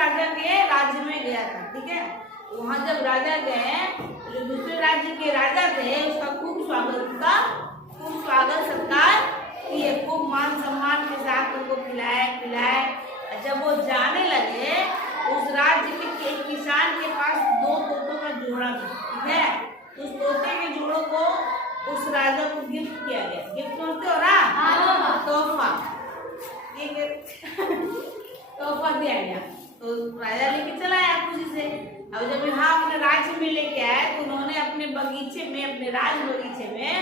राजा के राज्य में गया था। ठीक है, वहां जब राजा गए, जो दूसरे राज्य के राजा थे उसका खूब स्वागत सत्कार किए, खूब मान सम्मान के साथ उनको खिलाए। जब वो जाने लगे, उस राज्य के एक किसान के पास 2 तोतों का जोड़ा था। ठीक है, उस तोते के जोड़ों को उस राजा को गिफ्ट किया गया। गिफ्ट समझते हो ना, तोहफा, ये तोहफा दिया गया। तो राजा लेके चला आया खुशी से। अब जब यहाँ अपने राज्य में लेके आए तो उन्होंने अपने बगीचे में, अपने राज बगीचे में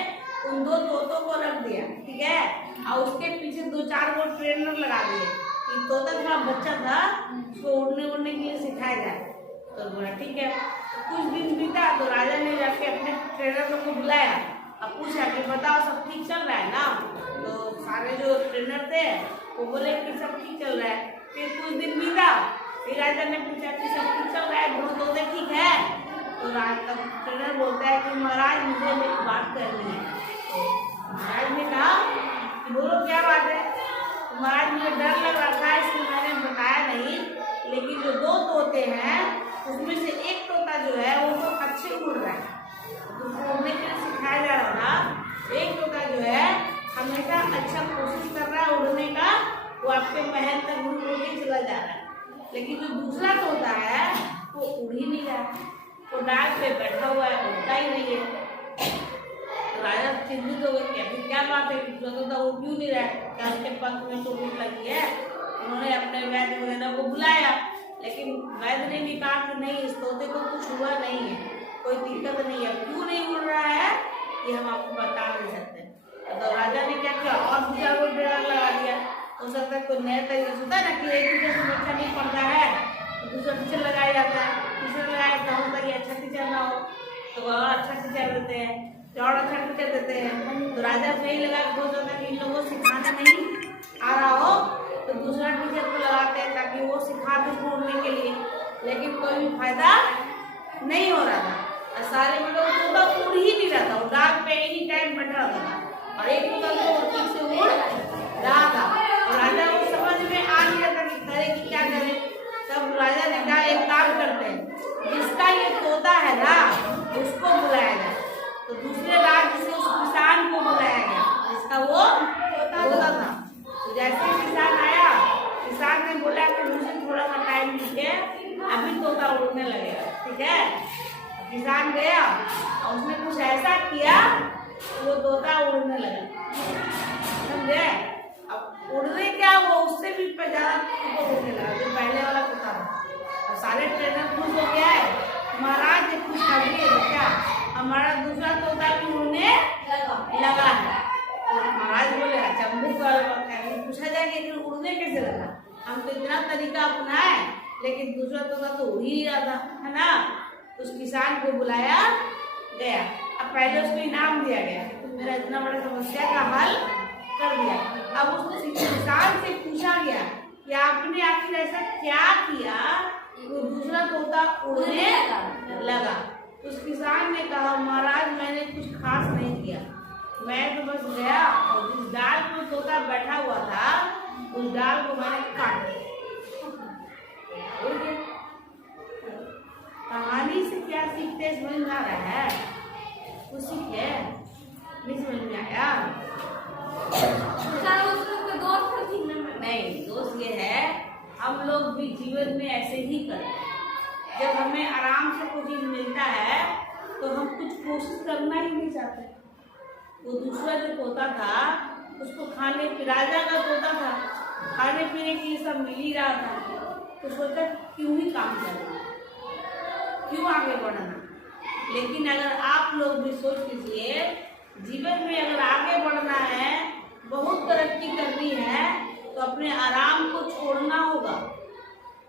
उन 2 तोतों को रख दिया। ठीक है, और उसके पीछे 2-4 को ट्रेनर लगा दिए कि तोता थोड़ा बच्चा था, उसको उड़ने के लिए सिखाया जाए। तो बोला ठीक है। तो कुछ दिन बीता तो राजा ने जाके अपने ट्रेनर को बुलाया, अब पूछा कि बताओ सब ठीक चल रहा है ना। तो सारे जो ट्रेनर थे वो बोले कि सब ठीक चल रहा है। फिर कुछ दिन बीता, फिर राजा ने पूछा कि सब ठीक चल रहा है, दोनों तोते ठीक है। तो ट्रेनर बोलता है कि महाराज मुझे एक बात करनी है। तो महाराज ने कहा कि बोलो क्या बात है। तो महाराज मुझे डर लग रहा था इसलिए मैंने बताया नहीं, लेकिन जो 2 तोते हैं उसमें से एक तोता जो है वो तो अच्छे उड़ रहा है, उसको उड़ने के लिए सिखाया जा रहा था। एक तोता जो है हमेशा अच्छा कोशिश कर रहा है उड़ने का, वो आपके महल तक उड़ के चला जा रहा है। लेकिन जो दूसरा तोता है वो उड़ ही नहीं रहा, वो डाल पे बैठा हुआ है, उड़ता ही नहीं है। तो राजा चिंतित हो गए कि अभी क्या बात है, दूसरा तोता वो क्यों नहीं रहा है, क्या उसके पंख में चोट लगी है। उन्होंने अपने वैद्य वगैरह को बुलाया, लेकिन वैद्य ने भी कहा कि नहीं, इस तोते को कुछ हुआ नहीं है, कोई दिक्कत नहीं है, क्यों नहीं उड़ रहा है ये हम आपको बता नहीं सकते। तो राजा ने क्या किया, और दूसरा को ट्रेनर लगा दिया। हो सकता है कोई नया तरीका होता है ना कि एक टीचर से बच्चा नहीं पढ़ता है तो दूसरा टीचर लगाया जाता है, तीसरा लगाया जाता होता है कि अच्छा टीचर ना हो तो और अच्छा टीचर देते हैं, तो और अच्छा टीचर देते हैं। तो राजा को यही लगा हो सकता है कि इन लोगों को सिखाना नहीं आ रहा हो तो दूसरा टीचर को लगाते हैं ताकि वो सिखा दे उड़ने के लिए, लेकिन कोई भी फायदा नहीं हो रहा था। सारे मतलब तोता उड़ ही नहीं रहा था, वो डाल पे एनी टाइम बैठा रहता था और एक तोता तो ठीक से उड़ रहा था। राजा को समझ में आ नहीं रहा था कि करे कि क्या करे। तब राजा ने कहा एक काम करते हैं, जिसका ये तोता है ना उसको बुलाया जाए। तो दूसरे राज्य से उस किसान को बुलाया गया जिसका वो तोता था। तो जैसे ही किसान आया, किसान ने बोला कि मुझे थोड़ा सा टाइम दीजिए, अभी तोता उड़ने लगेगा। ठीक है, किसान गया और उसने कुछ ऐसा किया वो तोता उड़ने लगा। समझे, अब उड़ने क्या, वो उससे भी ज्यादा उड़ने लगा जो पहले वाला तोता था। और सारे ट्रेनर खुश हो गया है, महाराज ने खुश कर दिए बच्चा, हमारा दूसरा तोता भी उड़ने लगा है। तो महाराज बोले अच्छा मुझे पूछा जाए कि उड़ने कैसे लगा, हम तो इतना तरीका अपनाए लेकिन दूसरा तोता तो उड़ ही नहीं रहा था, है ना। उस किसान को बुलाया गया, अब पहले उसको इनाम दिया गया कि तुम मेरा इतना बड़ा समस्या का हल कर दिया। अब उस किसान से पूछा गया कि आपने आखिर ऐसा क्या किया वो दूसरा तोता उड़ने लगा। उस किसान ने कहा महाराज मैंने कुछ खास नहीं किया, मैं तो बस गया और जिस डाल पर तोता बैठा हुआ था उस डाल को मैंने काट दिया। कहानी से क्या सीखते समझ में आ रहा है, कुछ सीखे नहीं समझ में आया। नहीं, दोस्त ये है हम लोग भी जीवन में ऐसे ही करें। जब हमें आराम से कोई चीज मिलता है तो हम कुछ कोशिश करना ही नहीं चाहते। वो दूसरा जो तोता था उसको खाने पीने, राजा का तोता था, खाने पीने के लिए सब मिल ही रहा था, तो सोचा क्यों ही काम करना, क्यों आगे बढ़ना। लेकिन अगर आप लोग भी सोच लीजिए, जीवन में अगर आगे बढ़ना है, बहुत तरक्की करनी है तो अपने आराम को छोड़ना होगा।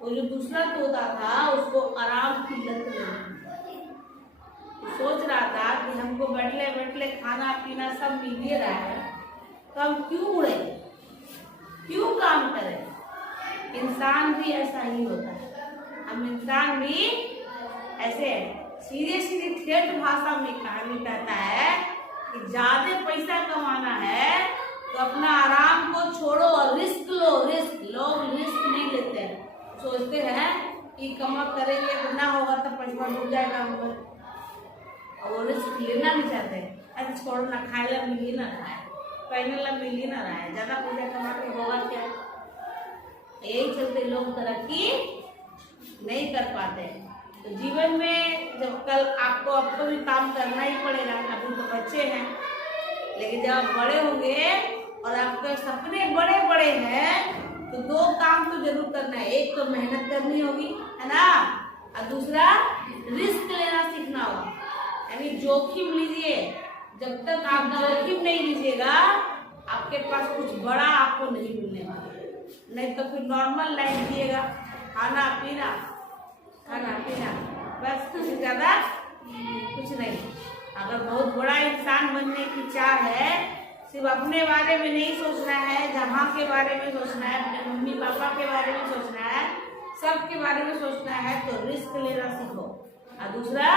वो जो दूसरा तोता था उसको आराम की लत लगी, सोच रहा था कि हमको बैठले बैठले खाना पीना सब मिल ही रहा है तो हम क्यों उड़े, क्यों काम करें। इंसान भी ऐसा ही होता है, हम इंसान भी ऐसे सीधे सीधे ठेठ भाषा में कहानी कहता है कि ज्यादा पैसा कमाना है तो अपना आराम को छोड़ो और रिस्क लो। लोग रिस्क नहीं लेते हैं, सोचते हैं कि कमर करेंगे तो ना होगा तो पैसा डूब जाएगा उधर, और वो रिस्क लेना नहीं चाहते। अरे छोड़ो ना, खाए ला मिल ही ना रहा है, पहने ला मिल ही ना रहा है, ज्यादा पैसा कमा के होगा क्या? यही चलते लोग तरक्की नहीं कर पाते। तो जीवन में जब कल आपको भी काम करना ही पड़ेगा। अभी तो बच्चे हैं, लेकिन जब आप बड़े होंगे और आपके सपने बड़े बड़े हैं तो दो काम तो जरूर करना है। एक तो मेहनत करनी होगी, है ना, और दूसरा रिस्क लेना सीखना होगा, यानी जोखिम लीजिए। जब तक आप जोखिम नहीं लीजिएगा आपके पास कुछ बड़ा आपको नहीं मिलने वाला। नहीं तो फिर नॉर्मल लाइफ जिएगा, खाना पीना बस, कुछ ज्यादा कुछ नहीं। अगर बहुत बड़ा इंसान बनने की चाह है, सिर्फ अपने बारे में नहीं सोचना है, जहाँ के बारे में सोचना है, अपने मम्मी पापा के बारे में सोचना है, सबके बारे में सोचना है, तो रिस्क लेना सीखो। और दूसरा